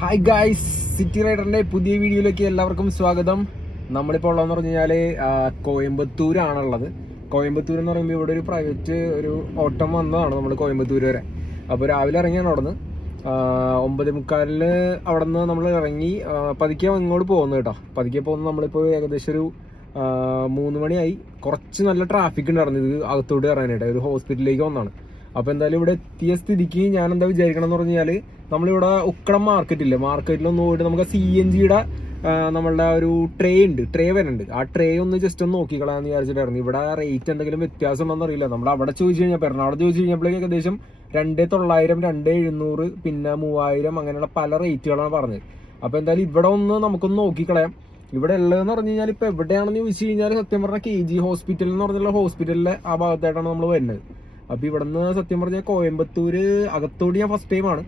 Hi guys city റൈഡറിന്റെ പുതിയ വീഡിയോയിലേക്ക് എല്ലാവർക്കും സ്വാഗതം. നമ്മളിപ്പോൾ ഉള്ളതെന്ന് പറഞ്ഞു കഴിഞ്ഞാൽ കോയമ്പത്തൂരാണുള്ളത്. കോയമ്പത്തൂർ എന്ന് പറയുമ്പോൾ ഇവിടെ ഒരു പ്രൈവറ്റ് ഒരു ഓട്ടം വന്നതാണ് നമ്മൾ കോയമ്പത്തൂർ വരെ. അപ്പോൾ രാവിലെ ഇറങ്ങിയാണ് അവിടെ നിന്ന് ഒമ്പത് മുക്കാലിൽ അവിടെ നിന്ന് നമ്മൾ ഇറങ്ങി പതുക്കെ ഇങ്ങോട്ട് പോകുന്നു കേട്ടോ. പതുക്കെ പോകുന്ന. നമ്മളിപ്പോൾ ഏകദേശം ഒരു മൂന്ന് മണിയായി. കുറച്ച് നല്ല ട്രാഫിക് ഉണ്ടായിരുന്നു ഇത് അകത്തോട്ട് ഇറങ്ങാനായിട്ട്. ഒരു ഹോസ്പിറ്റലിലേക്ക് വന്നതാണ്. അപ്പോൾ എന്തായാലും ഇവിടെ എത്തിയ സ്ഥിതിക്ക് ഞാൻ എന്താ വിചാരിക്കണം എന്ന് പറഞ്ഞു കഴിഞ്ഞാൽ നമ്മളിവിടെ ഇല്ലേ മാർക്കറ്റിലൊന്ന് പോയിട്ട് നമുക്ക് സി എൻ ജിയുടെ നമ്മളുടെ ഒരു ട്രേ ഉണ്ട്. ട്രേ വരുന്നുണ്ട്. ആ ട്രേ ഒന്ന് ജസ്റ്റ് ഒന്ന് നോക്കിക്കളാന്ന് വിചാരിച്ചിട്ടായിരുന്നു. ഇവിടെ റേറ്റ് എന്തെങ്കിലും വ്യത്യാസം ഉണ്ടോന്ന് അറിയില്ല. നമ്മൾ അവിടെ ചോദിച്ചു കഴിഞ്ഞാൽ എറണാകുളം ചോദിച്ചു കഴിഞ്ഞപ്പോഴേക്ക് ഏകദേശം രണ്ട് തൊള്ളായിരം രണ്ട് എഴുന്നൂറ് പിന്നെ മൂവായിരം അങ്ങനെയുള്ള പല റേറ്റുകളാണ് പറഞ്ഞത്. അപ്പോൾ എന്തായാലും ഇവിടെ ഒന്ന് നമുക്കൊന്ന് നോക്കിക്കളയാം. ഇവിടെ ഉള്ളതെന്ന് പറഞ്ഞു കഴിഞ്ഞാൽ ഇപ്പൊ എവിടെയാണെന്ന് ചോദിച്ചു കഴിഞ്ഞാൽ സത്യം പറഞ്ഞാൽ കെ ജി ഹോസ്പിറ്റൽ എന്ന് പറഞ്ഞുള്ള ഹോസ്പിറ്റലിലെ ആ ഭാഗത്തായിട്ടാണ് നമ്മൾ വരുന്നത്. അപ്പൊ ഇവിടുന്ന് സത്യം പറഞ്ഞാൽ കോയമ്പത്തൂര് അകത്തോട് ഞാൻ ഫസ്റ്റ് ടൈമാണ്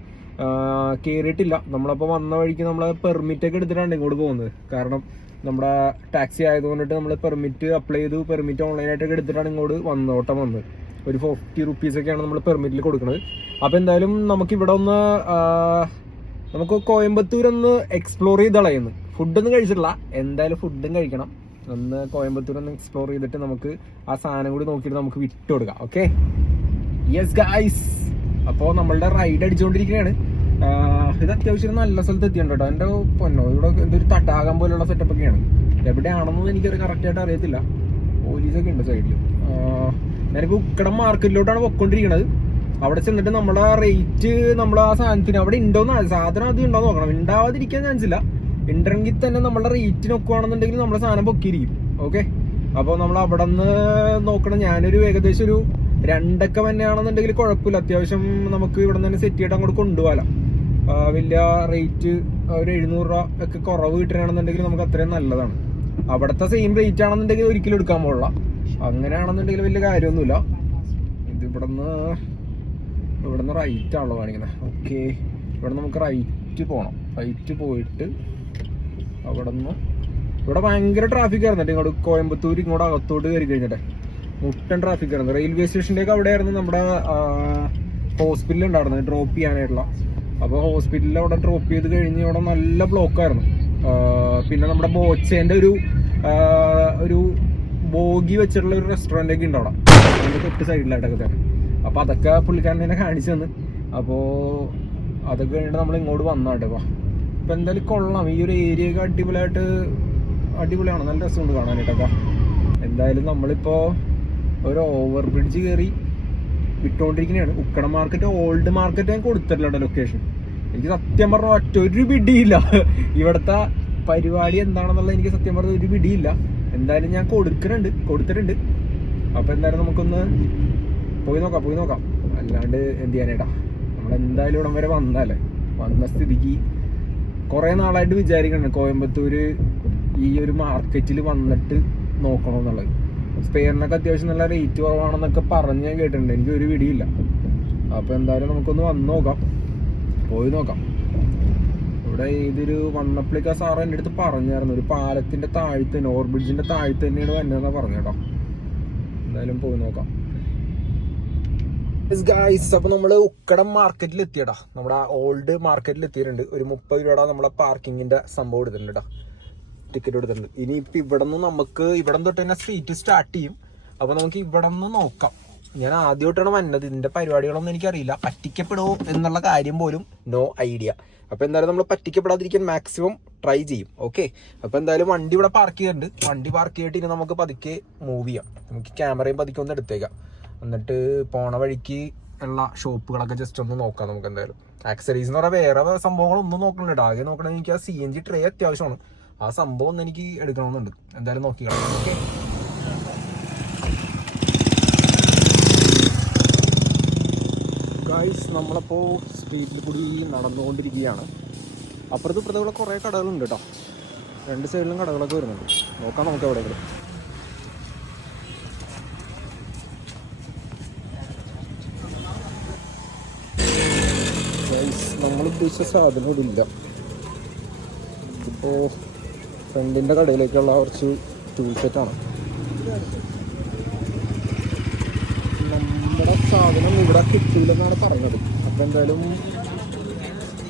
കയറിയിട്ടില്ല നമ്മളപ്പോൾ വന്ന വഴിക്ക് നമ്മളെ പെർമിറ്റ് ഒക്കെ എടുത്തിട്ടാണ് ഇങ്ങോട്ട് പോകുന്നത്. കാരണം നമ്മുടെ ടാക്സി ആയതുകൊണ്ടിട്ട് നമ്മൾ പെർമിറ്റ് അപ്ലൈ ചെയ്തു. പെർമിറ്റ് ഓൺലൈൻ ഓൺലൈനായിട്ടൊക്കെ എടുത്തിട്ടാണ് ഇങ്ങോട്ട് വന്നോട്ടം വന്നത്. ഒരു ഫോർട്ടി റുപ്പീസ് ഒക്കെയാണ് നമ്മൾ പെർമിറ്റിൽ കൊടുക്കുന്നത് അപ്പോൾ എന്തായാലും നമുക്ക് ഇവിടെ ഒന്ന് നമുക്ക് കോയമ്പത്തൂർ ഒന്ന് എക്സ്പ്ലോർ ചെയ്ത് കളയുന്നു. ഫുഡൊന്നും കഴിച്ചിട്ടില്ല. എന്തായാലും ഫുഡും കഴിക്കണം. ഒന്ന് കോയമ്പത്തൂർ ഒന്ന് എക്സ്പ്ലോർ ചെയ്തിട്ട് നമുക്ക് ആ സാധനം കൂടി നോക്കിയിട്ട് നമുക്ക് വിട്ടു കൊടുക്കാം ഓക്കെ യെസ് ഗൈസ് അപ്പോൾ നമ്മളുടെ റൈഡ് അടിച്ചുകൊണ്ടിരിക്കുകയാണ് ഇത് അത്യാവശ്യം നല്ല സ്ഥലത്ത് എത്തിയുണ്ട് കേട്ടോ എന്റെ പൊന്നോ ഇവിടെ എന്തൊരു തടാകം പോലുള്ള സെറ്റപ്പ് ഒക്കെയാണ്. എവിടെയാണെന്ന് എനിക്കൊരു കറക്റ്റ് ആയിട്ട് അറിയത്തില്ല. പോലീസൊക്കെ ഉണ്ട് സൈഡിൽ ഞാനിപ്പോൾ ഉക്കടം മാർക്കറ്റിലോട്ടാണ് പൊയ്ക്കൊണ്ടിരിക്കുന്നത് അവിടെ ചെന്നിട്ട് നമ്മളെ റേറ്റ് നമ്മൾ ആ സാധനത്തിന് അവിടെ ഉണ്ടോന്ന് സാധനം അത് ഉണ്ടോ നോക്കണം. ഉണ്ടാവാതിരിക്കാൻ ചാൻസ് ഇല്ല. ഉണ്ടെങ്കിൽ തന്നെ നമ്മളെ റേറ്റ് നോക്കുകയാണെന്നുണ്ടെങ്കിൽ നമ്മൾ സാധനം പൊക്കിയിരിക്കും. ഓക്കെ അപ്പോൾ നമ്മൾ അവിടെ നിന്ന് നോക്കണം. ഞാനൊരു ഏകദേശം ഒരു രണ്ടൊക്കെ തന്നെയാണെന്നുണ്ടെങ്കിൽ കുഴപ്പമില്ല. അത്യാവശ്യം നമുക്ക് ഇവിടെ നിന്ന് തന്നെ സെറ്റ് ചെയ്തിട്ട് അങ്ങോട്ട് കൊണ്ടുപോകാം വലിയ റേറ്റ് ഒരു എഴുന്നൂറ് രൂപ ഒക്കെ കുറവ് കിട്ടുകയാണെന്നുണ്ടെങ്കിൽ നമുക്ക് അത്രയും നല്ലതാണ്. അവിടുത്തെ സെയിം റേറ്റ് ആണെന്നുണ്ടെങ്കിൽ ഒരിക്കലും എടുക്കാൻ പോകില്ല അങ്ങനെയാണെന്നുണ്ടെങ്കിൽ വലിയ കാര്യമൊന്നുമില്ല. ഇത് ഇവിടെ നിന്ന് ഇവിടെ നിന്ന് റൈറ്റ് ആണല്ലോ കാണിക്കുന്നത്. ഓക്കെ ഇവിടെ നമുക്ക് റൈറ്റ് പോകണം റൈറ്റ് പോയിട്ട് അവിടെ നിന്ന് ഇവിടെ ഭയങ്കര ട്രാഫിക് ആയിരുന്നു ഇങ്ങോട്ട് കോയമ്പത്തൂർ ഇങ്ങോട്ട് അകത്തോട്ട് കയറി കഴിഞ്ഞിട്ട്. മുട്ടൻ ട്രാഫിക് ആയിരുന്നു. റെയിൽവേ സ്റ്റേഷനിലേക്ക് അവിടെ ആയിരുന്നു നമ്മുടെ ഹോസ്പിറ്റൽ ഉണ്ടായിരുന്നത്. ഡ്രോപ്പ് ചെയ്യാനായിട്ടുള്ള. അപ്പോൾ ഹോസ്പിറ്റലിൽ അവിടെ ഡ്രോപ്പ് ചെയ്ത് കഴിഞ്ഞ് ഇവിടെ നല്ല ബ്ലോക്കായിരുന്നു പിന്നെ നമ്മുടെ ബോച്ചേന്റെ ഒരു ഒരു ബോഗി വെച്ചിട്ടുള്ള ഒരു റെസ്റ്റോറന്റ് ഒക്കെ ഉണ്ട് അവിടെ. അതിന്റെ തൊട്ട് സൈഡിലായിട്ടൊക്കെ തന്നെ അപ്പോൾ അതൊക്കെ പുള്ളിക്കാരൻ തന്നെ കാണിച്ചു തന്നു. അപ്പോൾ അതൊക്കെ കഴിഞ്ഞിട്ട് നമ്മൾ ഇങ്ങോട്ട് വന്നാട്ടെ ഇപ്പം എന്തായാലും കൊള്ളാം. ഈ ഒരു ഏരിയ ഒക്കെ അടിപൊളിയായിട്ട് അടിപൊളിയാണ്. നല്ല രസമുണ്ട് കാണാനായിട്ടൊക്കെ എന്തായാലും നമ്മളിപ്പോൾ ഒരു ഓവർ ബ്രിഡ്ജ് കയറി വിട്ടുകൊണ്ടിരിക്കുന്നതാണ് ഉക്കട മാർക്കറ്റ് ഓൾഡ് മാർക്കറ്റ് ഞാൻ കൊടുത്തിട്ടില്ല ലൊക്കേഷൻ എനിക്ക് സത്യം പറഞ്ഞ ഒറ്റ ഒരു പിടിയില്ല. ഇവിടുത്തെ പരിപാടി എന്താണെന്നുള്ളത് എനിക്ക് സത്യം പറഞ്ഞ ഒരു പിടിയില്ല. എന്തായാലും ഞാൻ കൊടുക്കുന്നുണ്ട്. കൊടുത്തിട്ടുണ്ട്. അപ്പൊ എന്തായാലും നമുക്കൊന്ന് പോയി നോക്കാം പോയി നോക്കാം. അല്ലാണ്ട് എന്ത് ചെയ്യാനേട്ടാ നമ്മൾ എന്തായാലും ഇവിടം വരെ വന്നല്ലേ വന്ന സ്ഥിതിക്ക് കുറെ നാളായിട്ട് വിചാരിക്കണം കോയമ്പത്തൂര് ഈ ഒരു മാർക്കറ്റിൽ വന്നിട്ട് നോക്കണമെന്നുള്ളത് സ്പെയറിനൊക്കെ അത്യാവശ്യം നല്ല റേറ്റ് കുറവാണെന്നൊക്കെ പറഞ്ഞ് ഞാൻ കേട്ടിട്ടുണ്ട്. എനിക്ക് ഒരു അപ്പൊ എന്തായാലും നമുക്കൊന്ന് വന്ന് നോക്കാം. പോയി നോക്കാം. ഇവിടെ ഇതൊരു വണ്ണപ്പിളിക്ക സാറ് എന്റെ അടുത്ത് പറഞ്ഞായിരുന്നു. ഒരു പാലത്തിന്റെ താഴ്ത്തന്നെ ഓവർബ്രിഡ്ജിന്റെ താഴ്ത്തന്നെയാണ് വന്നതെന്നാ പറഞ്ഞു കേട്ടോ. എന്തായാലും പോയി നോക്കാം. അപ്പൊ നമ്മൾ ഉക്കടം മാർക്കറ്റിൽ എത്തിയടാ നമ്മുടെ ഓൾഡ് മാർക്കറ്റിൽ എത്തിയിട്ടുണ്ട് ഒരു മുപ്പത് രൂപയുടെ നമ്മളെ പാർക്കിങ്ങിന്റെ സംഭവം എടുത്തിട്ടുണ്ട് കേട്ടോ ടിക്കറ്റ് എടുത്തിട്ടുണ്ട്. ഇനി ഇപ്പൊ ഇവിടെ നിന്ന് നമുക്ക് ഇവിടെ തൊട്ട് തന്നെ സ്ട്രീറ്റ് സ്റ്റാർട്ട് ചെയ്യും. അപ്പൊ നമുക്ക് ഇവിടെ നിന്ന് നോക്കാം. ഞാൻ ആദ്യമായിട്ടാണ് വന്നത്. ഇതിന്റെ പരിപാടികളൊന്നും എനിക്കറിയില്ല. പറ്റിക്കപ്പെടുമോ എന്നുള്ള കാര്യം പോലും നോ ഐഡിയ അപ്പൊ എന്തായാലും നമ്മൾ പറ്റിക്കപ്പെടാതിരിക്കാൻ മാക്സിമം ട്രൈ ചെയ്യും. ഓക്കെ അപ്പൊ എന്തായാലും വണ്ടി ഇവിടെ പാർക്ക് ചെയ്തിട്ടുണ്ട്. വണ്ടി പാർക്ക് ചെയ്തിട്ട് ഇനി നമുക്ക് പതുക്കെ മൂവ് ചെയ്യാം. നമുക്ക് ക്യാമറയും പതുക്കെ ഒന്ന് എടുത്തേക്കാം. എന്നിട്ട് പോണ വഴിക്ക് ഉള്ള ഷോപ്പുകളൊക്കെ ജസ്റ്റ് ഒന്ന് നോക്കാം നമുക്ക് എന്തായാലും. ആക്സറീസ് എന്ന് പറഞ്ഞാൽ വേറെ സംഭവങ്ങളൊന്നും നോക്കണില്ല ആകെ നോക്കണമെങ്കിൽ എനിക്ക് ആ സി എൻ ജി ട്രേ അത്യാവശ്യമാണ്. ആ സംഭവം ഒന്ന് എനിക്ക് എടുക്കണമെന്നുണ്ട്. എന്തായാലും നോക്കിക്കണം ഓക്കെ ഗൈസ് നമ്മളപ്പോൾ സ്ട്രീറ്റിൽ കൂടി നടന്നുകൊണ്ടിരിക്കുകയാണ്. അപ്പുറത്ത് ഇപ്പുറത്തുള്ള കുറേ കടകളുണ്ട് കേട്ടോ രണ്ട് സൈഡിലും കടകളൊക്കെ വരുന്നുണ്ട്. നോക്കാം നമുക്ക് എവിടെയെങ്കിലും. നമ്മൾ ഉദ്ദേശിച്ച സാധനം ഇവിടെ ഇല്ല. ഇപ്പോൾ ഫ്രണ്ടിന്റെ കടയിലേക്കുള്ള കുറച്ച് ടൂൾ സെറ്റാണ് നമ്മുടെ സാധനം ഇവിടെ കിട്ടില്ലെന്നാണ് പറഞ്ഞത്. അപ്പം എന്തായാലും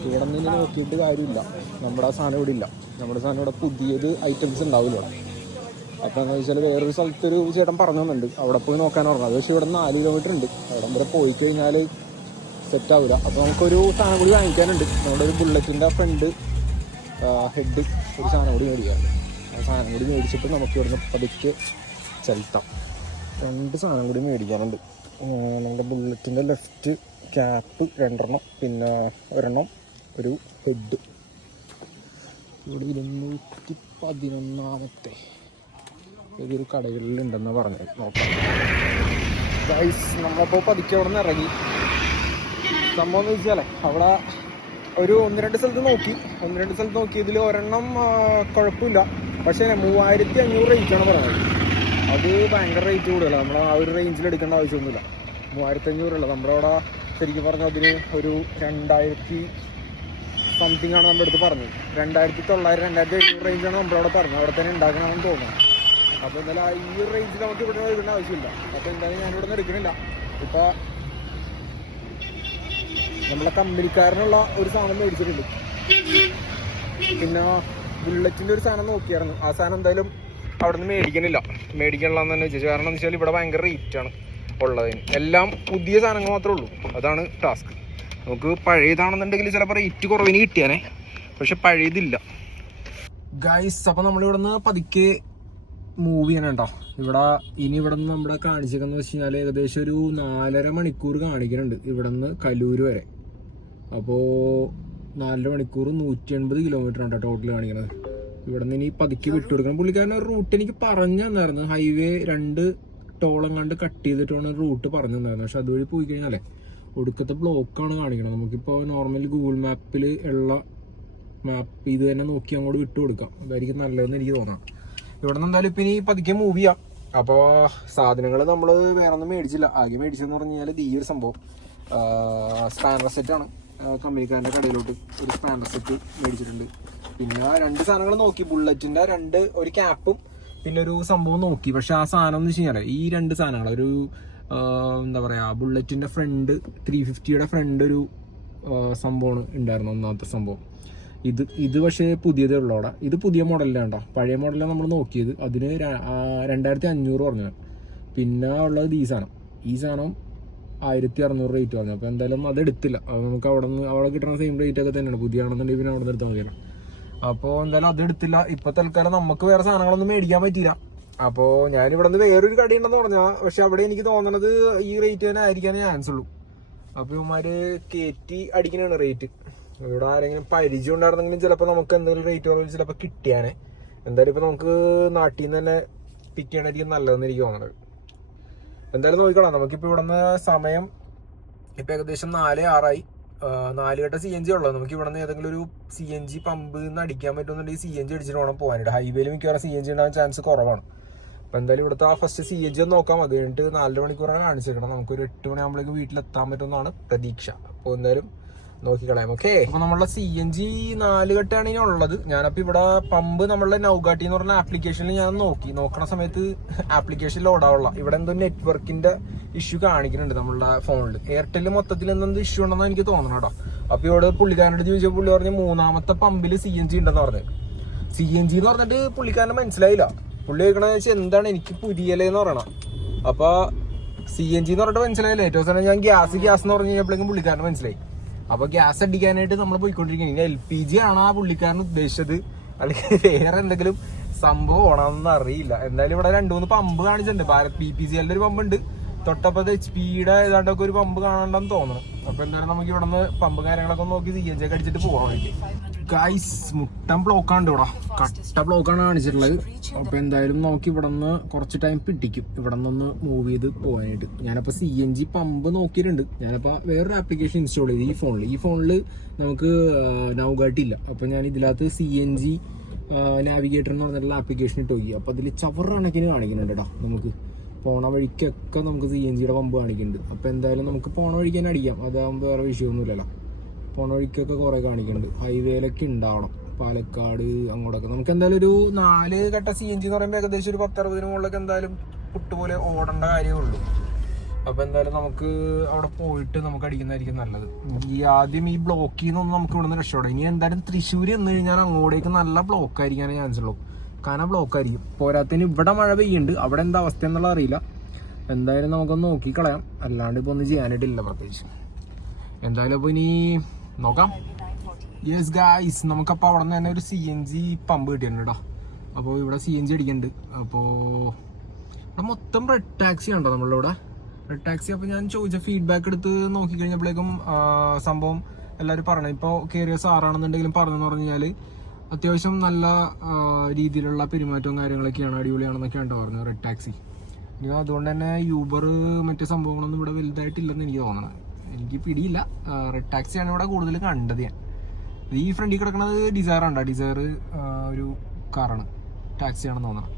ഇവിടെ നിന്ന് നോക്കിയിട്ട് കാര്യമില്ല. നമ്മുടെ ആ സാധനം ഇവിടെ ഇല്ല. നമ്മുടെ സാധനം ഇവിടെ പുതിയത് ഐറ്റംസ് ഉണ്ടാവില്ല അപ്പോൾ എന്താ വെച്ചാൽ വേറൊരു സ്ഥലത്തൊരു ചേട്ടൻ പറഞ്ഞു തന്നിട്ടുണ്ട്. അവിടെ പോയി നോക്കാൻ പറഞ്ഞു. അത് പക്ഷേ ഇവിടെ നാല് കിലോമീറ്റർ ഉണ്ട്. അവിടെ വരെ പോയി കഴിഞ്ഞാൽ സെറ്റ് ആവില്ല അപ്പോൾ നമുക്കൊരു സാധനം കൂടി വാങ്ങിക്കാനുണ്ട്. നമ്മുടെ ഒരു ബുള്ളറ്റിന്റെ ഫ്രണ്ട് ഹെഡ് ഒരു സാധനം കൂടി മേടിക്കാറുണ്ട് ആ സാധനം കൂടി മേടിച്ചിട്ട് നമുക്ക് ഇവിടുന്ന് പതുക്കെ ചെലുത്താം. രണ്ട് സാധനം കൂടി മേടിക്കാനുണ്ട്. നമ്മുടെ ബുള്ളറ്റിന്റെ ലെഫ്റ്റ് ക്യാപ്പ് രണ്ടെണ്ണം പിന്നെ ഒരെണ്ണം ഒരു ഹെഡ് ഇവിടെ ഇരുന്നൂറ്റി പതിനൊന്നാമത്തെ ഏതൊരു കടകളിലുണ്ടെന്ന് പറഞ്ഞത്. നോക്കാം. ഗൈസ് നമ്മളപ്പോൾ പതുക്കെ അവിടെ നിന്ന് ഇറങ്ങി. സംഭവം എന്ന് വെച്ചാലേ അവിടെ ഒരു ഒന്ന് രണ്ട് സ്ഥലത്ത് നോക്കി. ഒന്ന് രണ്ട് സ്ഥലത്ത് നോക്കി ഇതിൽ ഒരെണ്ണം കുഴപ്പമില്ല. പക്ഷേ മൂവായിരത്തി അഞ്ഞൂറ് റേറ്റാണ് പറയുന്നത്. അത് ഭയങ്കര റേറ്റ് കൂടുതലാണ് നമ്മൾ ആ ഒരു റേഞ്ചിൽ എടുക്കേണ്ട ആവശ്യമൊന്നുമില്ല. മൂവായിരത്തി അഞ്ഞൂറല്ല നമ്മുടെ അവിടെ ശരിക്കും പറഞ്ഞാൽ അതിന് ഒരു രണ്ടായിരത്തി സംതിങ് ആണ് നമ്മുടെ അടുത്ത് പറഞ്ഞത്. രണ്ടായിരത്തി തൊള്ളായിരം രണ്ടായിരത്തി എഴുന്നൂറ് റേഞ്ചാണ് നമ്മളവിടെ പറഞ്ഞത്. അവിടെ തന്നെ ഉണ്ടാക്കണമെന്ന് തോന്നുന്നു. അപ്പോൾ എന്തായാലും ആ ഈ റേഞ്ചിൽ നമുക്ക് ഇവിടെ എടുക്കേണ്ട ആവശ്യമില്ല. അപ്പോൾ എന്തായാലും ഞാനിവിടെ നിന്ന് എടുക്കണില്ല ഇപ്പോൾ നമ്മളെ കമ്പനിക്കാരനുള്ള ഒരു സാധനം മേടിച്ചിട്ടുണ്ട്. പിന്നെ ബുള്ളറ്റിന്റെ ഒരു സാധനം നോക്കിയായിരുന്നു. ആ സാധനം എന്തായാലും അവിടെ നിന്ന് മേടിക്കണില്ല. മേടിക്കണില്ലെന്ന് തന്നെ വെച്ചാൽ കാരണം എന്ന് വെച്ചാൽ ഇവിടെ ഭയങ്കര റേറ്റ് ആണ് ഉള്ളതിന്. എല്ലാം പുതിയ സാധനങ്ങൾ മാത്രമേ ഉള്ളൂ. അതാണ് ടാസ്ക് നമുക്ക് പഴയതാണെന്നുണ്ടെങ്കിൽ ചിലപ്പോൾ റേറ്റ് കുറവിന് കിട്ടിയാനേ. പക്ഷെ പഴയതില്ല. ഗൈസ് അപ്പോൾ നമ്മളിവിടെ നിന്ന് പതുക്കെ മൂവ് ചെയ്യണം കേട്ടോ. ഇവിടെ ഇനി ഇവിടെ നിന്ന് നമ്മുടെ കാണിച്ചേക്കെന്ന് വെച്ച് കഴിഞ്ഞാൽ ഏകദേശം ഒരു നാലര മണിക്കൂർ കാണിക്കുന്നുണ്ട് ഇവിടെ നിന്ന് കലൂര് വരെ. അപ്പോൾ നാലര മണിക്കൂർ നൂറ്റി എൺപത് കിലോമീറ്റർ ആണ് ടോട്ടൽ കാണിക്കുന്നത് ഇവിടെ നിന്ന് ഇനി പതുക്കി വിട്ടുകൊടുക്കണം പുള്ളിക്കാരൻ ഒരു റൂട്ട് എനിക്ക് പറഞ്ഞു തന്നായിരുന്നു. ഹൈവേ രണ്ട് ടോളം കണ്ട് കട്ട് ചെയ്തിട്ടാണ് റൂട്ട് പറഞ്ഞു തന്നായിരുന്നു. പക്ഷെ അതുവഴി പോയി കഴിഞ്ഞാലേ ഒടുക്കത്തെ ബ്ലോക്കാണ് കാണിക്കുന്നത് നമുക്കിപ്പോൾ നോർമൽ ഗൂഗിൾ മാപ്പിൽ ഉള്ള മാപ്പ് ഇത് തന്നെ നോക്കി അങ്ങോട്ട് വിട്ടു കൊടുക്കാം. അതായിരിക്കും നല്ലതെന്ന് എനിക്ക് തോന്നാം. ഇവിടെ നിന്ന് എന്തായാലും ഇപ്പം ഇനി പതുക്കെ മൂവ് ചെയ്യാം. അപ്പോൾ സാധനങ്ങൾ നമ്മൾ വേറെ ഒന്നും മേടിച്ചില്ല. ആകെ മേടിച്ചതെന്ന് പറഞ്ഞു കഴിഞ്ഞാൽ ഈ ഒരു സംഭവം. സ്പാനർ സെറ്റാണ് കമ്പനിക്കാരന്റെ കടയിലോട്ട് ഒരു സ്പാനർ സെറ്റ് മേടിച്ചിട്ടുണ്ട്. പിന്നെ ആ രണ്ട് സാധനങ്ങൾ നോക്കി ബുള്ളറ്റിന്റെ രണ്ട് ഒരു ക്യാപ്പും പിന്നെ ഒരു സംഭവം നോക്കി. പക്ഷെ ആ സാധനം എന്ന് വെച്ച് കഴിഞ്ഞാൽ ഈ രണ്ട് സാധനങ്ങൾ ഒരു എന്താ പറയുക ബുള്ളറ്റിന്റെ ഫ്രണ്ട് ത്രീ ഫിഫ്റ്റിയുടെ ഫ്രണ്ട് ഒരു സംഭവമാണ് ഉണ്ടായിരുന്നു ഒന്നാമത്തെ സംഭവം. ഇത് ഇത് പക്ഷേ പുതിയതേ ഉള്ളൂ അവിടെ. ഇത് പുതിയ മോഡലിലാണ് കേട്ടോ. പഴയ മോഡലാണ് നമ്മൾ നോക്കിയത്. അതിന് രണ്ടായിരത്തി അഞ്ഞൂറ് പറഞ്ഞു പിന്നെ ഉള്ളത് ഈ സാധനം. ഈ സാധനം ആയിരത്തി അറുന്നൂറ് റേറ്റ് പറഞ്ഞു അപ്പോൾ എന്തായാലും അത് എടുത്തില്ല. അത് നമുക്ക് അവിടെ നിന്ന് അവിടെ കിട്ടുന്ന സെയിം റേറ്റ് ഒക്കെ തന്നെയാണ്. പുതിയ ആണെന്നുണ്ടെങ്കിൽ പിന്നെ അവിടെ നിന്ന് എടുത്താൽ മതിയല്ലോ. അപ്പോൾ എന്തായാലും അത് എടുത്തില്ല. ഇപ്പോൾ തൽക്കാലം നമുക്ക് വേറെ സാധനങ്ങളൊന്നും മേടിക്കാൻ പറ്റില്ല അപ്പോൾ ഞാൻ ഇവിടെ നിന്ന് വേറൊരു കടയുണ്ടെന്ന് പറഞ്ഞാൽ പക്ഷെ അവിടെ എനിക്ക് തോന്നണത് ഈ റേറ്റ് തന്നെ ആയിരിക്കാൻ ചാൻസ് ഉള്ളൂ. അപ്പോൾ ഇവന്മാർ കയറ്റി അടിക്കണാണ് റേറ്റ് ഇവിടെ ആരെങ്കിലും പരിചയം ഉണ്ടായിരുന്നെങ്കിലും ചിലപ്പോൾ നമുക്ക് എന്തെങ്കിലും റേറ്റ് പറഞ്ഞാൽ ചിലപ്പോൾ കിട്ടിയാനെ. എന്തായാലും ഇപ്പോൾ നമുക്ക് നാട്ടിൽ നിന്ന് തന്നെ പിക്ക് ചെയ്യണമായിരിക്കും നല്ലതെന്ന് എനിക്ക് തോന്നുന്നത് എന്തായാലും നോക്കിക്കോളാം. നമുക്കിപ്പോൾ ഇവിടുന്ന് സമയം ഇപ്പം ഏകദേശം നാല് ആറായി. നാലുകെട്ട സി എൻ ജി ഉള്ളത് നമുക്ക് ഇവിടെ നിന്ന് ഏതെങ്കിലും ഒരു സി എൻ ജി പമ്പ് നിന്ന് അടിക്കാൻ പറ്റുമെന്നുണ്ടെങ്കിൽ സി എൻ ജി അടിച്ചിട്ട് വേണം പോകാനായിട്ട്. ഹൈവേയിൽ മിക്കവാറും സി എൻ ജി ഉണ്ടാകാൻ ചാൻസ് കുറവാണ്. അപ്പോൾ എന്തായാലും ഇവിടുത്തെ ആ ഫസ്റ്റ് സി എൻ ജി ഒന്ന് നോക്കാം. അത് കഴിഞ്ഞിട്ട് നാലര മണിക്കൂറാണ് കാണിച്ചിരിക്കണം നമുക്കൊരു എട്ട് മണിയാകുമ്പോഴേക്ക് വീട്ടിലെത്താൻ പറ്റുമെന്നാണ് പ്രതീക്ഷ. അപ്പോൾ എന്തായാലും നോക്കിക്കളയാം. ഓക്കെ അപ്പൊ നമ്മളെ സി എൻ ജി നാല് ഘട്ടമാണ് ഇനി ഉള്ളത്. ഞാനപ്പോ ഇവിടെ പമ്പ് നമ്മളെ നൗഗാട്ടി എന്ന് പറഞ്ഞ ആപ്ലിക്കേഷനിൽ ഞാൻ നോക്കി. നോക്കണ സമയത്ത് ആപ്ലിക്കേഷൻ ലോഡാവുള്ള ഇവിടെ എന്തോ നെറ്റ്വർക്കിന്റെ ഇഷ്യൂ കാണിക്കുന്നുണ്ട് നമ്മളുടെ ഫോണിൽ എയർടെൽ മൊത്തത്തിൽ എന്തെന്ത് ഇഷ്യൂ ഉണ്ടെന്ന് എനിക്ക് തോന്നണം കേട്ടോ. അപ്പൊ ഇവിടെ പുള്ളിക്കാരനോട് ചോദിച്ചപ്പോൾ പുള്ളി പറഞ്ഞു മൂന്നാമത്തെ പമ്പിൽ സി എൻ ജി ഉണ്ടെന്ന് പറഞ്ഞത് സി എൻ ജി എന്ന് പറഞ്ഞിട്ട് പുള്ളിക്കാരന് മനസ്സിലായില്ല. പുള്ളി ചോദിക്കണെന്ന് വെച്ചാൽ എന്താണ് എനിക്ക് പുരിയലേന്ന് പറയണം. അപ്പൊ സി എൻ ജി എന്ന് പറഞ്ഞിട്ട് മനസ്സിലായില്ല. ഏറ്റവും സാധനം ഞാൻ ഗ്യാസ് ഗ്യാസ് എന്ന് പറഞ്ഞു കഴിഞ്ഞപ്പോഴേക്കും പുള്ളിക്കാരന് മനസ്സിലായി. അപ്പൊ ഗ്യാസ് അടിക്കാനായിട്ട് നമ്മൾ പോയിക്കൊണ്ടിരിക്കുന്നത് എൽ പി ജി ആണ് ആ പുള്ളിക്കാരൻ ഉദ്ദേശിച്ചത്. അല്ലെങ്കിൽ വേറെ എന്തെങ്കിലും സംഭവം ആണെന്ന് അറിയില്ല. എന്തായാലും ഇവിടെ രണ്ടു മൂന്ന് പമ്പ് കാണിച്ചിട്ടുണ്ട്. ഭാരത് പി പി സി എല്ലിന്റെ ഒരു പമ്പുണ്ട്. തൊട്ടപ്പുറത്ത് എച്ച് പിയുടെ ഏതാണ്ടൊക്കെ ഒരു പമ്പ് കാണണ്ടെന്ന് തോന്നുന്നു. അപ്പൊ എന്തായാലും നമുക്ക് ഇവിടെ നിന്ന് പമ്പ് കാര്യങ്ങളൊക്കെ നോക്കി സി എൻ ജി ഒക്കെ അടിച്ചിട്ട് പോകാൻ വേണ്ടി ഗൈസ് മുട്ടം ബ്ലോക്കാണ് ഇവിടെ. കട്ട ബ്ലോക്കാണ് കാണിച്ചിട്ടുള്ളത്. അപ്പൊ എന്തായാലും നോക്കി ഇവിടെ നിന്ന് കുറച്ച് ടൈം പിടിക്കും. ഇവിടെ നിന്ന് മൂവ് ചെയ്ത് പോകാനായിട്ട്. ഞാനപ്പോൾ സി എൻ ജി പമ്പ് നോക്കിയിട്ടുണ്ട്. ഞാനപ്പോൾ വേറൊരു ആപ്ലിക്കേഷൻ ഇൻസ്റ്റാൾ ചെയ്തു ഈ ഫോണിൽ ഈ ഫോണിൽ നമുക്ക് നൗഗാട്ടില്ല അപ്പൊ ഞാൻ ഇതിനകത്ത് സി എൻ ജി നാവിഗേറ്റർ എന്ന് പറഞ്ഞിട്ടുള്ള ആപ്ലിക്കേഷൻ ഇട്ട് നോക്കി അപ്പോൾ അതിൽ ചവർ കണക്കിന് കാണിക്കുന്നുണ്ട് കേട്ടോ നമുക്ക്. പോണ വഴിക്കൊക്കെ നമുക്ക് സി എൻ ജിയുടെ പമ്പ് കാണിക്കുന്നുണ്ട്. അപ്പോൾ എന്തായാലും നമുക്ക് പോണ വഴിക്ക് തന്നെ അടിക്കാം. അതാകുമ്പോൾ വേറെ വിഷയമൊന്നുമില്ലല്ലോ. പോണ വഴിക്കൊക്കെ കുറെ കാണിക്കുന്നുണ്ട് ഹൈവേയിലൊക്കെ ഉണ്ടാവണം പാലക്കാട് അങ്ങോട്ടൊക്കെ. നമുക്ക് എന്തായാലും ഒരു നാല് ഘട്ട സി എൻ ജി എന്ന് പറയുമ്പോൾ ഏകദേശം ഒരു പത്തറുപതിന് മുകളിലൊക്കെ എന്തായാലും പുട്ടുപോലെ ഓടേണ്ട കാര്യമേ ഉള്ളൂ. അപ്പൊ എന്തായാലും നമുക്ക് അവിടെ പോയിട്ട് നമുക്ക് അടിക്കുന്നതായിരിക്കും നല്ലത്. ഈ ആദ്യം ഈ ബ്ലോക്കിൽ നിന്നൊന്നും നമുക്ക് ഇവിടെ നിന്ന് രക്ഷപ്പെടാം. ഇനി എന്തായാലും തൃശ്ശൂർ എന്ന് കഴിഞ്ഞാൽ അങ്ങോട്ടേക്ക് നല്ല ബ്ലോക്ക് ആയിരിക്കാനേ ചാൻസ് ഉള്ളൂ. കാരണം ബ്ലോക്ക് ആയിരിക്കും പോരാത്തിന് ഇവിടെ മഴ പെയ്യുന്നുണ്ട്. അവിടെ എന്താ അവസ്ഥ എന്നുള്ള അറിയില്ല. എന്തായാലും നമുക്കൊന്ന് നോക്കിക്കളയാം. അല്ലാണ്ട് ഇപ്പൊ ഒന്നും ചെയ്യാനായിട്ടില്ല പ്രത്യേകിച്ച്. എന്തായാലും ഇപ്പൊ ഇനി നോക്കാം. യെസ് ഗായ്സ് നമുക്കപ്പോൾ അവിടെ നിന്ന് തന്നെ ഒരു സി എൻ ജി പമ്പ് കിട്ടിയിട്ടുണ്ട് കേട്ടോ അപ്പോൾ ഇവിടെ സി എൻ ജി അടിക്കുന്നുണ്ട്. അപ്പോൾ ഇവിടെ മൊത്തം റെഡ് ടാക്സി ഉണ്ടോ നമ്മളിവിടെ? റെഡ് ടാക്സി അപ്പോൾ ഞാൻ ചോദിച്ച ഫീഡ്ബാക്ക് എടുത്ത് നോക്കിക്കഴിഞ്ഞപ്പോഴേക്കും സംഭവം എല്ലാവരും പറഞ്ഞു. ഇപ്പോൾ കയറിയ സാറാണെന്നുണ്ടെങ്കിലും പറഞ്ഞെന്ന് പറഞ്ഞു കഴിഞ്ഞാൽ അത്യാവശ്യം നല്ല രീതിയിലുള്ള പെരുമാറ്റവും കാര്യങ്ങളൊക്കെയാണ് അടിപൊളിയാണെന്നൊക്കെയാണ് പറഞ്ഞു റെഡ് ടാക്സി അതുകൊണ്ട് തന്നെ യൂബർ മറ്റു സംഭവങ്ങളൊന്നും ഇവിടെ വലുതായിട്ടില്ലെന്ന് എനിക്ക് തോന്നണം. എനിക്ക് പിടിയില്ല റെഡ് ടാക്സിയാണ് ഇവിടെ കൂടുതൽ കണ്ടത് ഞാൻ. ഈ ഫ്രണ്ടിൽ കിടക്കുന്നത് ഡിസയർ ഉണ്ടോ ഡിസയർ ഒരു കാറാണ് ടാക്സിയാണെന്ന് തോന്നണം.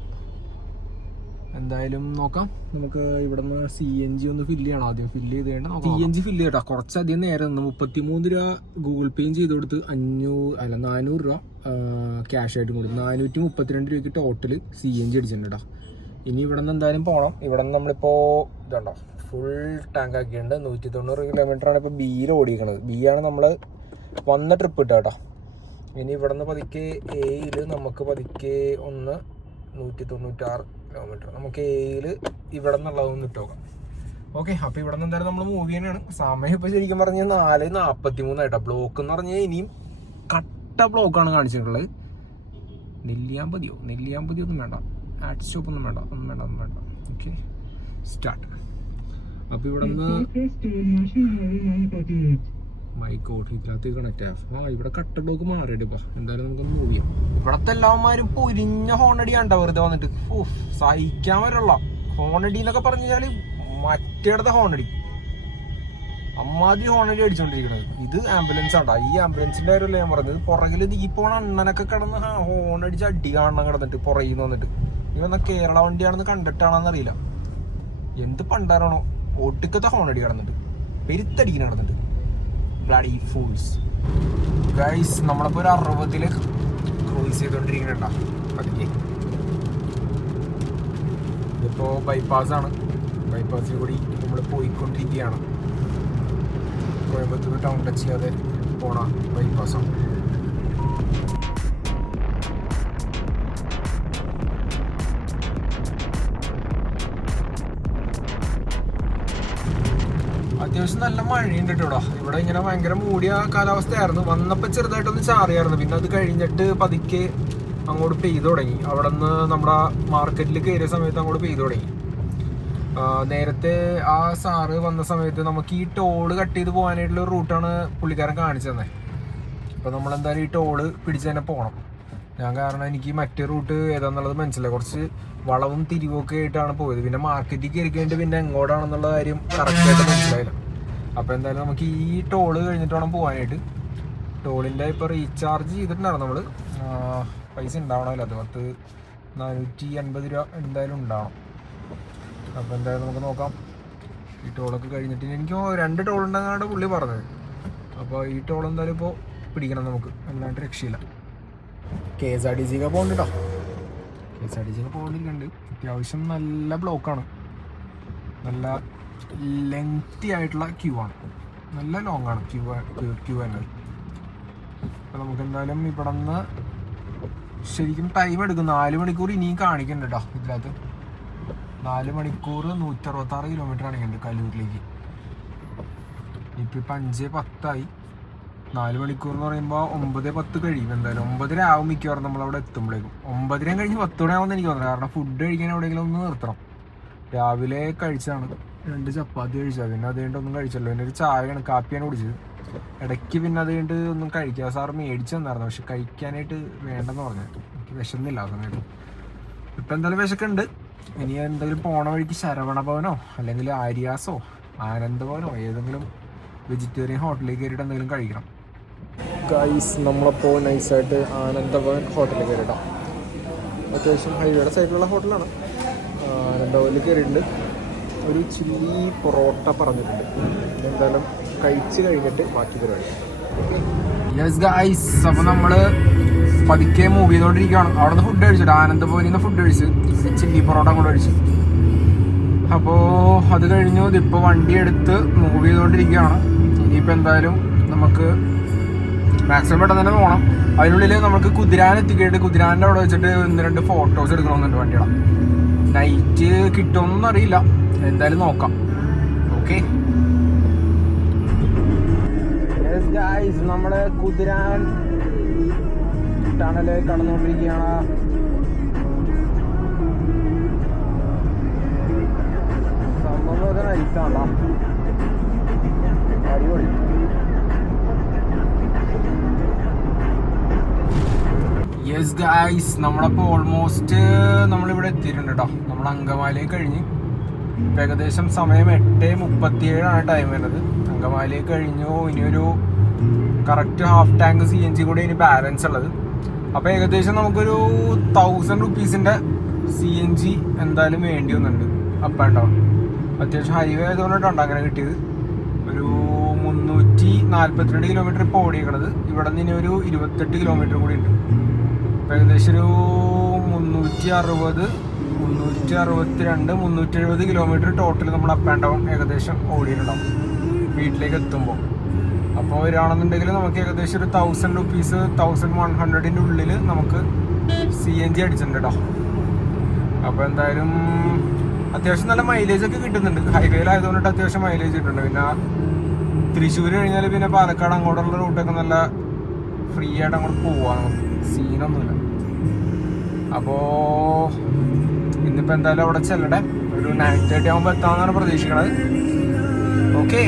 എന്തായാലും നോക്കാം. നമുക്ക് ഇവിടുന്ന് സി എൻ ജി ഒന്ന് ഫില്ല് ചെയ്യണം. ആദ്യം ഫില്ല് ചെയ്ത് കഴിഞ്ഞാൽ സി എൻ ജി ഫില്ല് ചെയ്യട്ടോ. കുറച്ചധികം നേരം നിന്ന് മുപ്പത്തിമൂന്ന് രൂപ ഗൂഗിൾ പേയും ചെയ്ത് കൊടുത്ത് അഞ്ഞൂറ് അല്ല നാനൂറ് രൂപ ക്യാഷ് ആയിട്ട് കൊടുത്തു നാനൂറ്റി മുപ്പത്തിരണ്ട് രൂപയ്ക്ക് ടോട്ടൽ സി എൻ ജി അടിച്ചിട്ടുണ്ട് ഇനി ഇവിടെ നിന്ന് എന്തായാലും പോകണം ഇവിടെ നിന്ന് നമ്മളിപ്പോൾ ഇതുണ്ടോ? ഫുൾ ടാങ്ക് ആക്കിയിട്ടുണ്ട്. നൂറ്റി തൊണ്ണൂറ് കിലോമീറ്റർ ആണ് ഇപ്പോൾ ബിയിൽ ഓടിക്കണത് ബി ആണ് നമ്മൾ വന്ന ട്രിപ്പ് ഇട്ട കേട്ടോ ഇനി ഇവിടെ നിന്ന് പതുക്കെ എയിൽ നമുക്ക് പതുക്കെ ഒന്ന് നൂറ്റി തൊണ്ണൂറ്റാറ് കിലോമീറ്റർ നമുക്ക് എയിൽ ഇവിടെ നിന്നുള്ളതൊന്ന് ഇട്ട് നോക്കാം. ഓക്കെ അപ്പോൾ ഇവിടെ നിന്ന് എന്തായാലും നമ്മൾ മൂവ് ചെയ്യാനാണ് സമയം ഇപ്പോൾ ശരിക്കും പറഞ്ഞാൽ നാല് നാൽപ്പത്തി മൂന്നായിട്ടാ ബ്ലോക്ക് എന്ന് പറഞ്ഞാൽ ഇനിയും കട്ട ബ്ലോക്കാണ് കാണിച്ചിട്ടുള്ളത്. നെല്ലിയാമ്പതിയോ? നെല്ലിയാമ്പതി ഒന്നും വേണ്ട. ആറ്റ് സ്റ്റോപ്പ് ഒന്നും വേണ്ട. ഒന്നും വേണ്ട ഒന്നും വേണ്ട. ഓക്കെ സ്റ്റാർട്ട് അപ്പോൾ ഇവിടെ നിന്ന് മൈക്കോട്ട് ഇതിനകത്ത് കണക്ട് ആ ഇവിടെ കട്ട ബ്ലോക്ക് മാറിയിട്ട് ഇപ്പൊ. എന്തായാലും നമുക്ക് മൂവ് ചെയ്യാം. ഇവിടത്തെ എല്ലാവന്മാരും പൊരിഞ്ഞ ഹോണടിയാണ്ട വെറുതെ വന്നിട്ട്? ഓ സഹിക്കാൻ വരള്ള ഹോണടി എന്നൊക്കെ പറഞ്ഞു കഴിഞ്ഞാൽ മറ്റേടത്തെ ഹോണടി അമ്മാതിരി ഹോണടി അടിച്ചോണ്ടിരിക്കണത്. ഇത് ആംബുലൻസ് ആണ്ടാ. ഈ ആംബുലൻസിന്റെ കാര്യമല്ല ഞാൻ പറഞ്ഞത്? പുറകിൽ ഈ അണ്ണനൊക്കെ കിടന്ന് ഹോണടിച്ച് അടി കാണണം കിടന്നിട്ട് പുറകിൽ നിന്ന് വന്നിട്ട്. ഇവന്ന വന്ന കേരള വണ്ടിയാണെന്ന് കണ്ടിട്ടാണെന്ന് അറിയില്ല എന്ത് പണ്ടാരാണോ? ഒട്ടുക്കത്തെ ഹോണടി കിടന്നിട്ട് പെരുത്തടിക്കണ കിടന്നിട്ട് ബ്ലഡി ഫൂൾസ് ഗൈസ് നമ്മളിപ്പോ ഒരു അറുപതിൽ ക്രൂസ് ചെയ്തോണ്ടിരിക്കണ പതിയെ ഇതിപ്പോ ബൈപ്പാസ് ആണ്. ബൈപ്പാസിൽ കൂടി നമ്മൾ പോയിക്കൊണ്ടിരിക്കുകയാണ്. കോയമ്പത്തൂർ ടൗൺ ടച്ച് ചെയ്യാതെ പോണ ബൈപ്പാസാണ് അത്യാവശ്യം നല്ല മഴയുണ്ട് കേട്ടോ ഇവിടെ. ഇങ്ങനെ ഭയങ്കര മൂടിയ കാലാവസ്ഥയായിരുന്നു. വന്നപ്പോൾ ചെറുതായിട്ടൊന്ന് ചാറിയായിരുന്നു. പിന്നെ അത് കഴിഞ്ഞിട്ട് പതുക്കെ അങ്ങോട്ട് പെയ്തു തുടങ്ങി. അവിടെ നിന്ന് നമ്മുടെ മാർക്കറ്റിൽ കയറിയ സമയത്ത് അങ്ങോട്ട് പെയ്തു തുടങ്ങി. നേരത്തെ ആ സാറ് വന്ന സമയത്ത് നമുക്ക് ഈ ടോൾ കട്ട് ചെയ്ത് പോകാനായിട്ടുള്ള റൂട്ടാണ് പുള്ളിക്കാരൻ കാണിച്ചു തന്നെ അപ്പോൾ നമ്മളെന്തായാലും ഈ ടോൾ പിടിച്ച് തന്നെ പോകണം ഞാൻ കാരണം എനിക്ക് മറ്റേ റൂട്ട് ഏതാന്നുള്ളത് മനസ്സിലായി. കുറച്ച് വളവും തിരിവൊക്കെ ആയിട്ടാണ് പോയത്. പിന്നെ മാർക്കറ്റിൽ കയറി കഴിഞ്ഞിട്ട് പിന്നെ എങ്ങോട്ടാണെന്നുള്ള കാര്യം കറക്റ്റായിട്ട് മനസ്സിലായില്ല. അപ്പോൾ എന്തായാലും നമുക്ക് ഈ ടോൾ കഴിഞ്ഞിട്ട് വേണം പോകാനായിട്ട് ടോളിന്റെ ഇപ്പൊ റീചാർജ് ചെയ്തിട്ടുണ്ടായിരുന്നു നമ്മൾ പൈസ ഉണ്ടാവണമല്ലോ. അത് പത്ത് നാനൂറ്റി അൻപത് രൂപ എന്തായാലും ഉണ്ടാവണം. അപ്പോൾ എന്തായാലും നമുക്ക് നോക്കാം. ഈ ടോളൊക്കെ കഴിഞ്ഞിട്ട് എനിക്ക് രണ്ട് ടോൾ ഉണ്ടെന്നാണ് പുള്ളി പറഞ്ഞത്. അപ്പോൾ ഈ ടോൾ എന്തായാലും ഇപ്പോൾ പിടിക്കണം നമുക്ക്. അല്ലാണ്ട് രക്ഷയില്ല. കെ എസ് ആർ ടി സിക്ക് പോകണ്ടോ കെ എസ് ആർ ടി സിക്ക് പോകുന്നിരിക്കുന്നുണ്ട് അത്യാവശ്യം നല്ല ബ്ലോക്കാണ് നല്ല ലെങ്തി ആയിട്ടുള്ള ക്യൂ ആണ്. നല്ല ലോങ് ആണ് ക്യൂ ക്യൂ തന്നെ അപ്പോൾ നമുക്ക് എന്തായാലും ഇവിടെ നിന്ന് ശരിക്കും ടൈം എടുക്കും. നാല് മണിക്കൂർ ഇനിയും കാണിക്കുന്നുണ്ട് കേട്ടോ ഇതിനകത്ത്. നാല് മണിക്കൂർ നൂറ്ററുപത്താറ് കിലോമീറ്റർ കാണിക്കുന്നുണ്ട് കല്ലൂരിലേക്ക് ഇപ്പം ഇപ്പം അഞ്ച് പത്തായി. നാല് മണിക്കൂർ എന്ന് പറയുമ്പോൾ ഒമ്പത് പത്ത് കഴിയും. എന്തായാലും ഒമ്പതര ആവും മിക്കവാറും നമ്മൾ അവിടെ എത്തുമ്പോഴേക്കും. ഒമ്പതരയും കഴിഞ്ഞ് പത്ത് മണിയാവുമെന്ന് എനിക്ക് തോന്നുന്നു. കാരണം ഫുഡ് കഴിക്കാൻ എവിടെയെങ്കിലും ഒന്ന് നിർത്തണം. രാവിലെ കഴിച്ചാണ് രണ്ട് ചപ്പാത്തി കഴിച്ചാൽ പിന്നെ അത് കഴിഞ്ഞിട്ട് ഒന്നും കഴിച്ചല്ലോ. പിന്നെ ഒരു ചായയാണ് കാപ്പിയാണ് കുടിച്ചത്. ഇടയ്ക്ക് പിന്നെ അത് ഒന്നും കഴിക്കാൻ സാറ് മേടിച്ചു തന്നായിരുന്നു. പക്ഷെ കഴിക്കാനായിട്ട് വേണ്ടെന്ന് പറഞ്ഞു. എനിക്ക് വിശന്നില്ല ആ സമയത്ത്. ഇപ്പം എന്തായാലും വിശക്കുണ്ട്. ഇനി എന്തെങ്കിലും പോണ വഴിക്ക് ശരവണ ഭവനോ അല്ലെങ്കിൽ ആര്യാസോ ആനന്ദഭവനോ ഏതെങ്കിലും വെജിറ്റേറിയൻ ഹോട്ടലിൽ കയറിയിട്ട് എന്തെങ്കിലും കഴിക്കണം. ഗൈസ് നമ്മളപ്പോൾ നൈസായിട്ട് ആനന്ദഭവൻ ഹോട്ടലിൽ കയറിയിടാം. അത്യാവശ്യം ഹൈവേയുടെ സൈഡിലുള്ള ഹോട്ടലാണ് ആനന്ദഭവനിൽ കയറിയിട്ടുണ്ട്. ഒരു ചില്ലി പൊറോട്ട പറഞ്ഞിട്ടുണ്ട്. എന്തായാലും കഴിച്ച് കഴിഞ്ഞിട്ട് ബാക്കി പരിപാടി. യെസ് ഗൈസ് അപ്പോൾ നമ്മൾ പതുക്കെ മൂവ് ചെയ്തോണ്ടിരിക്കുകയാണ്. അവിടെ നിന്ന് ഫുഡ് കഴിച്ചിട്ട് ആനന്ദഭവനിൽ നിന്ന് ഫുഡ് കഴിച്ച് ചില്ലി പൊറോട്ട കൂടെ കഴിച്ചു. അപ്പോ അത് കഴിഞ്ഞു. ഇതിപ്പോൾ വണ്ടി എടുത്ത് മൂവ് ചെയ്തുകൊണ്ടിരിക്കുകയാണ് ഇനിയിപ്പോൾ എന്തായാലും നമുക്ക് മാക്സിമം പെട്ടെന്ന് തന്നെ പോകണം അതിനുള്ളിൽ നമുക്ക് കുതിരാൻ എത്തിക്കേണ്ട കുതിരാന്റെ അവിടെ വെച്ചിട്ട് ഒന്ന് രണ്ട് ഫോട്ടോസ് എടുക്കണമെന്നുണ്ട് വണ്ടിയുടെ. നൈറ്റ് കിട്ടുമെന്നറിയില്ല എന്തായാലും നോക്കാം. ഓക്കെ നമ്മുടെ കുതിരാൻ ടണൽ കടന്നുകൊണ്ടിരിക്കുകയാണ്. സംഭവമൊക്കെ നൈസാണോ അടിപൊളി. യെസ് ഗായ്സ് നമ്മളപ്പോൾ ഓൾമോസ്റ്റ് നമ്മളിവിടെ എത്തിയിട്ടുണ്ട് കേട്ടോ നമ്മൾ അങ്കമാലിയെ കഴിഞ്ഞ്. ഇപ്പം ഏകദേശം സമയം എട്ട് മുപ്പത്തിയേഴാണ് ടൈം വരുന്നത്. അങ്കമാലി കഴിഞ്ഞു. ഇനിയൊരു correct half tank C N G കൂടെ ഇനി ബാലൻസ് ഉള്ളത്. അപ്പോൾ ഏകദേശം നമുക്കൊരു തൗസൻഡ് റുപ്പീസിന്റെ സി എൻ ജി എന്തായാലും വേണ്ടി വന്നിട്ടുണ്ട്. അപ്പ് ആൻഡ് ഡൗൺ അത്യാവശ്യം ഹൈവേ ആയതുകൊണ്ടിട്ടുണ്ട് അങ്ങനെ കിട്ടിയത്. ഒരു മുന്നൂറ്റി നാൽപ്പത്തിരണ്ട് കിലോമീറ്റർ ഇപ്പോൾ ഓടിയേക്കണത്. ഇവിടെ നിന്ന് ഇനി ഒരു ഇരുപത്തെട്ട് കിലോമീറ്റർ കൂടി ഉണ്ട്. ഏകദേശം ഒരു മുന്നൂറ്റി അറുപത് മുന്നൂറ്റി അറുപത്തി രണ്ട് മുന്നൂറ്റി എഴുപത് കിലോമീറ്റർ ടോട്ടൽ നമ്മൾ അപ്പ് ആൻഡ് ഡൗൺ ഏകദേശം ഓടിയിട്ടുണ്ടാവും. വീട്ടിലേക്ക് എത്തുമ്പോൾ അപ്പോൾ വരികയാണെന്നുണ്ടെങ്കിൽ നമുക്ക് ഏകദേശം ഒരു തൗസൻഡ് റുപ്പീസ് തൗസൻഡ് വൺ ഹൺഡ്രഡിന്റെ ഉള്ളിൽ നമുക്ക് സി എൻ ജി അടിച്ചിട്ടുണ്ട് കേട്ടോ അപ്പോൾ എന്തായാലും അത്യാവശ്യം നല്ല മൈലേജ് ഒക്കെ കിട്ടുന്നുണ്ട്. ഹൈവേയിലായതുകൊണ്ട് അത്യാവശ്യം മൈലേജ് കിട്ടുന്നുണ്ട്. പിന്നെ തൃശ്ശൂർ കഴിഞ്ഞാൽ പിന്നെ പാലക്കാട് അങ്ങോട്ടുള്ള റൂട്ടൊക്കെ നല്ല ഫ്രീ ആയിട്ട് അങ്ങോട്ട് പോവാം. സീനൊന്നുമില്ല അപ്പോൾ ഇന്നിപ്പോൾ എന്തായാലും അവിടെ ചെല്ലട്ടെ. ഒരു നയൻ തേർട്ടി ആകുമ്പോൾ എത്താമെന്നാണ് പ്രതീക്ഷിക്കണത്. ഓക്കെ